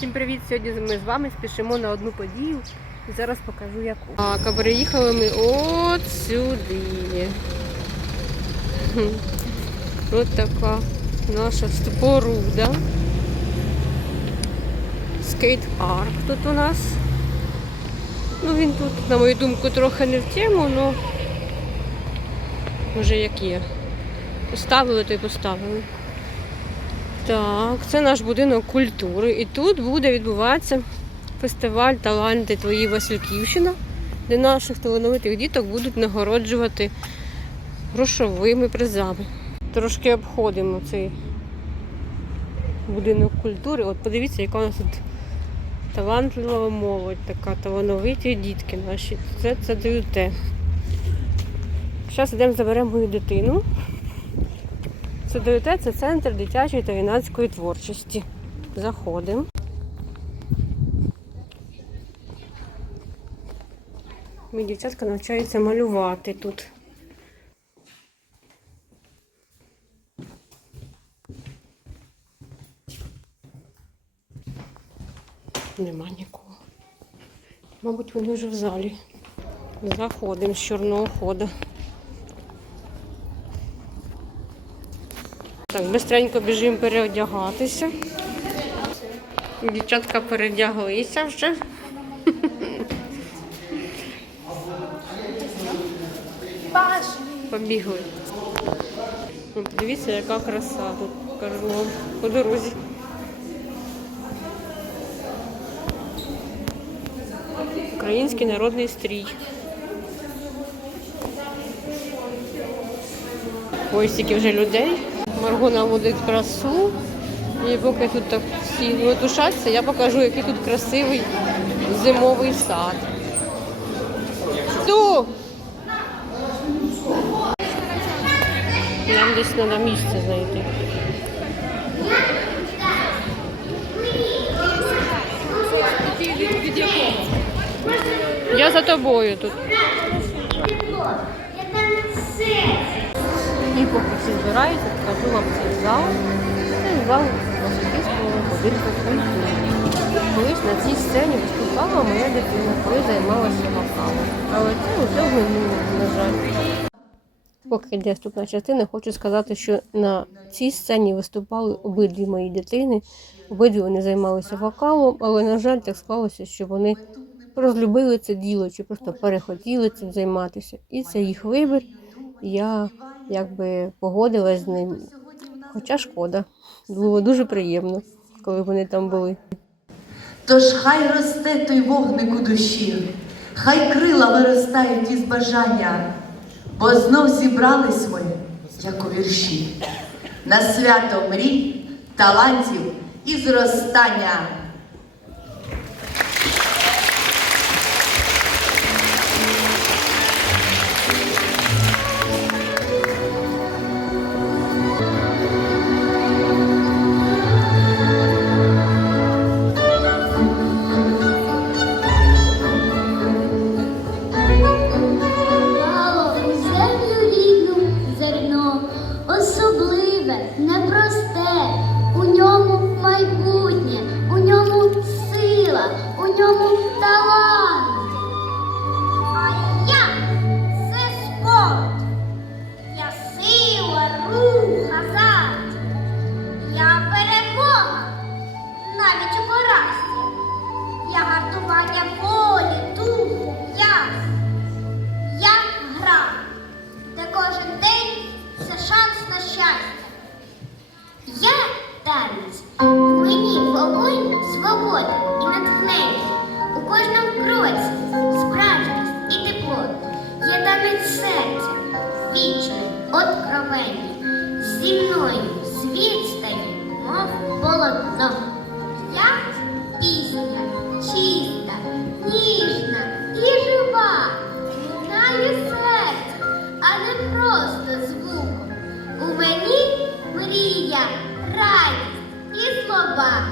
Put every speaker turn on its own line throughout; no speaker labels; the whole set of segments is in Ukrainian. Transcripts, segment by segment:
Всім привіт! Сьогодні ми з вами спішимо на одну подію і зараз покажу яку. Так, а приїхали ми от сюди. От така наша споруда. Скейт-парк тут у нас. Ну він тут, на мою думку, трохи не в тему, але може як є. Поставили, то й поставили. Так, це наш будинок культури. І тут буде відбуватися фестиваль Таланти твої Васильківщина, де наших талановитих діток будуть нагороджувати грошовими призами. Трошки обходимо цей будинок культури. От подивіться, яка у нас тут талантлива молодь, така талановиті дітки наші. Це це ДЮТ. Зараз йдемо заберемо мою дитину. Це ДЮТ – це центр дитячої та юнацької творчості. Заходимо. Мій дівчатка навчаються малювати тут. Нема нікого. Мабуть, вони вже в залі. Заходимо з чорного ходу. Так, бистренько біжимо переодягатися. Дівчатка передяглися вже. Побігли. Ну, Подивіться, яка краса тут, кажу по дорозі. Український народний стрій. Ось стільки вже людей. Марго наводить красу. І поки тут так всі витушаться, я покажу, який тут красивий зимовий сад. Хто? Нам десь треба місце знайти. Я за тобою тут. Поки всі збираються, покажу вам цей зал. Це зал Васильківського будинку культури. Колись на цій сцені виступала моя дитина, коли займалася вокалом. Але це усе в минулому, на жаль. Поки йде вступна частина, хочу сказати, що на цій сцені виступали обидві мої дитини. Обидві вони займалися вокалом, але, на жаль, так склалося, що вони розлюбили це діло чи просто перехотіли цим займатися. І це їх вибір. Я якби погодилась з ним. Хоча шкода. Було дуже приємно, коли вони там були.
Тож хай росте той вогник у душі, хай крила виростають із бажання, бо знов зібрались ми, як у вірші, на свято мрій, талантів і зростання.
Свобода і натхнення. У кожному кроці справжність і тепло. Я танець серця, вічне, откровення. Зі мною світ стає, мов полотно. Я пісня, чиста, ніжна і жива. Знає серце, а не просто звуком. У мені мрія, радість і слова.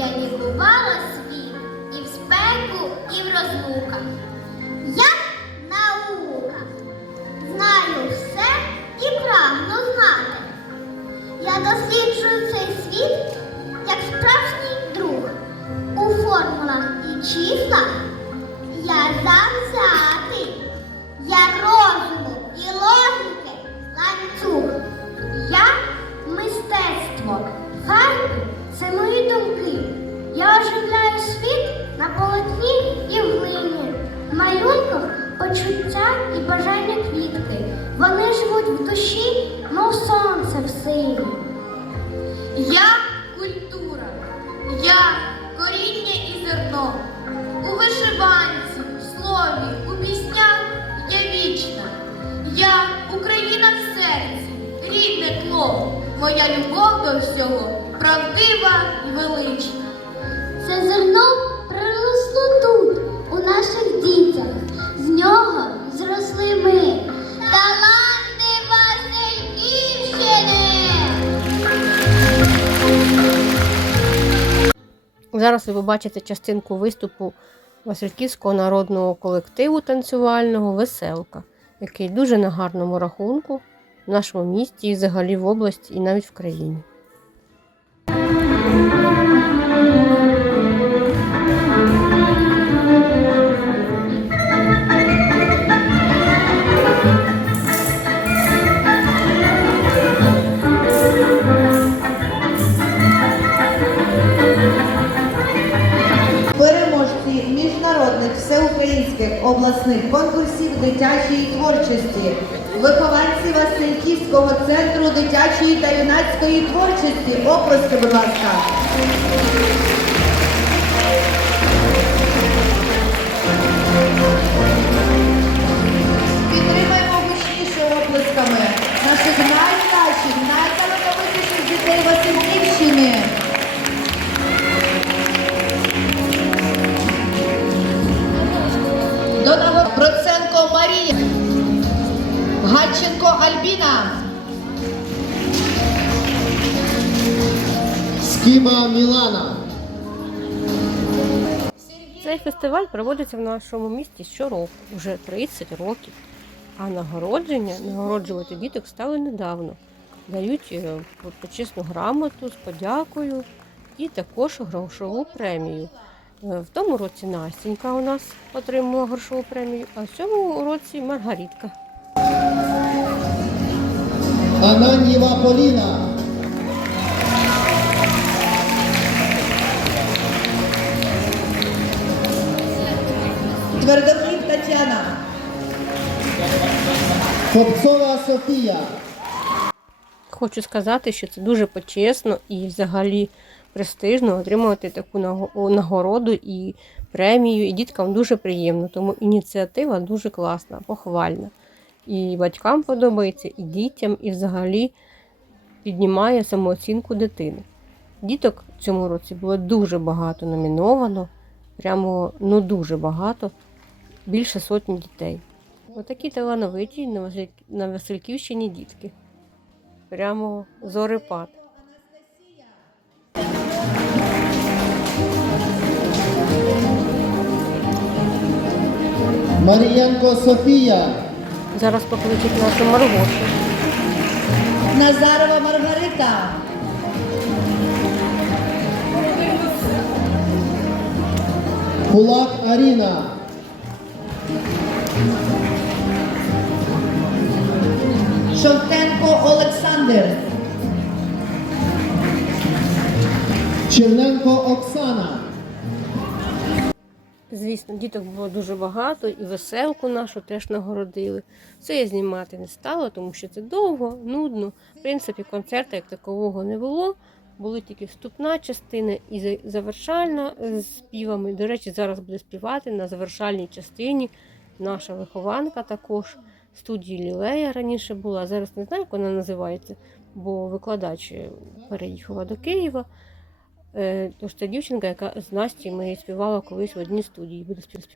Я лікувала світ і в спеку, і в розлуках.
Тло, моя любов до всього правдива і велична.
Це зерно проросло тут, у наших дітях. З нього зросли ми. Таланти Васильківщини!
Зараз ви побачите частинку виступу Васильківського народного колективу танцювального Веселка, який дуже на гарному рахунку в нашому місті і взагалі в області, і навіть в країні.
Всеукраїнських обласних конкурсів дитячої творчості, вихованці Васильківського центру дитячої та юнацької творчості. Оплески, будь ласка.
Скіба Мілана.
Цей фестиваль проводиться в нашому місті щороку, вже 30 років. А нагородження, нагороджувати діток стали недавно. Дають е, почесну грамоту з подякою і також грошову премію. Е, В тому році Настінька у нас отримала грошову премію, а в цьому році Маргарітка.
Ананьєва Поліна.
Твердохліб Тетяна,
Копцова Софія.
Хочу сказати, що це дуже почесно і взагалі престижно отримувати таку нагороду і премію. І діткам дуже приємно, тому ініціатива дуже класна, похвальна. І батькам подобається, і дітям, і взагалі піднімає самооцінку дитини. Діток в цьому році було дуже багато номіновано, прямо ну дуже багато, більше сотні дітей. Отакі талановиті на Васильківщині дітки прямо зорепад.
Марієнко Софія.
Зараз покличуть нашу Маргошу.
Назарова Маргарита,
Кулак Аріна.
Шовтенко Олександр,
Черненко Оксана.
Звісно, діток було дуже багато, і веселку нашу теж нагородили. Це я знімати не стала, тому що це довго, нудно. В принципі, концерту як такового не було. Були тільки вступна частина і завершальна з співами. До речі, зараз буде співати на завершальній частині наша вихованка також. Студії Лілея раніше була. Зараз не знаю, як вона називається, бо викладач переїхала до Києва. Е, Тож це дівчинка, яка з Насті ми співала колись в одній студії. Буде співати.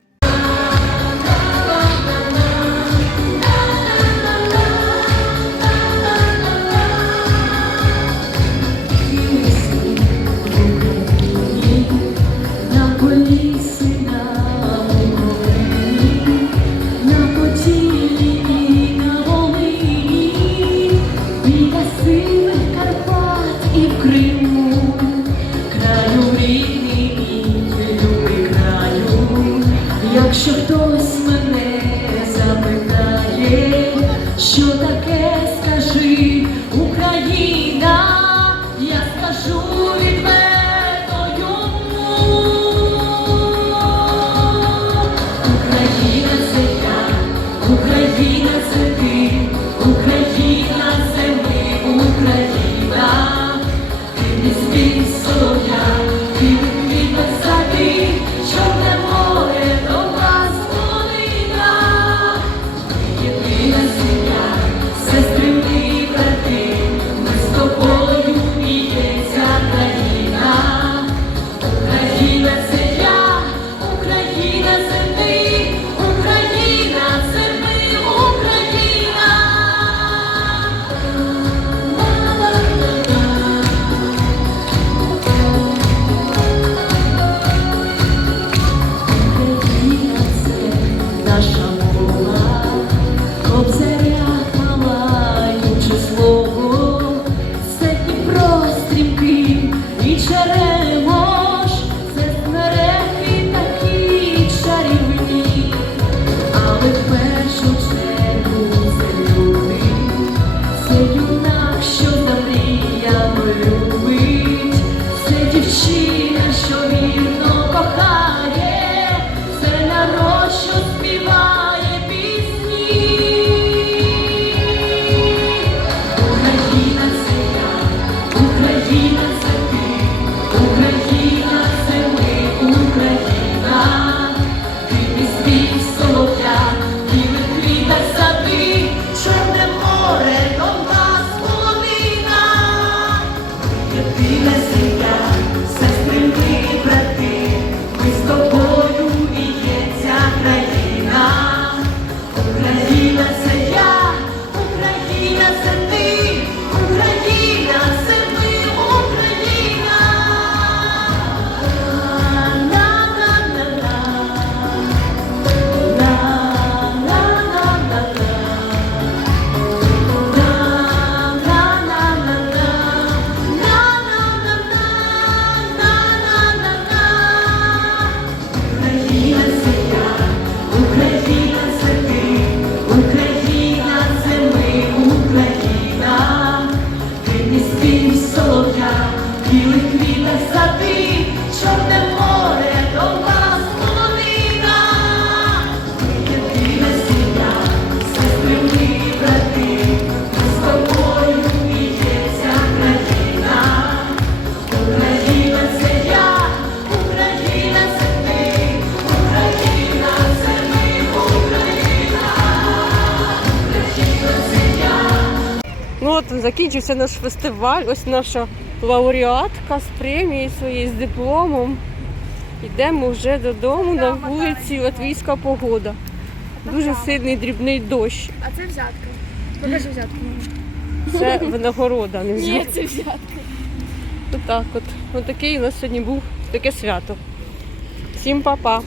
Ну от закінчився наш фестиваль, ось наша лауреатка з премією своєю, з дипломом. Йдемо вже додому на вулиці Латвійська погода. Дуже сильний дрібний дощ.
А це взятка. Покажи взятку.
Це винагорода, не взятка.
Ні, це взятка.
Отак от. Отакий у нас сьогодні був таке свято. Всім па-па.